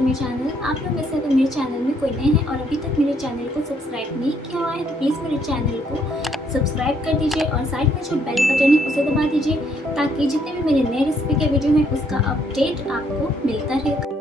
To my channel. आप लोग में से अगर मेरे चैनल में कोई नए हैं और अभी तक मेरे चैनल को सब्सक्राइब नहीं किया हुआ है तो प्लीज़ मेरे चैनल को सब्सक्राइब कर दीजिए और साइड में जो बेल बटन है उसे दबा दीजिए ताकि जितने भी मेरे नए रेसिपी के वीडियो हैं उसका अपडेट आपको मिलता रहेगा।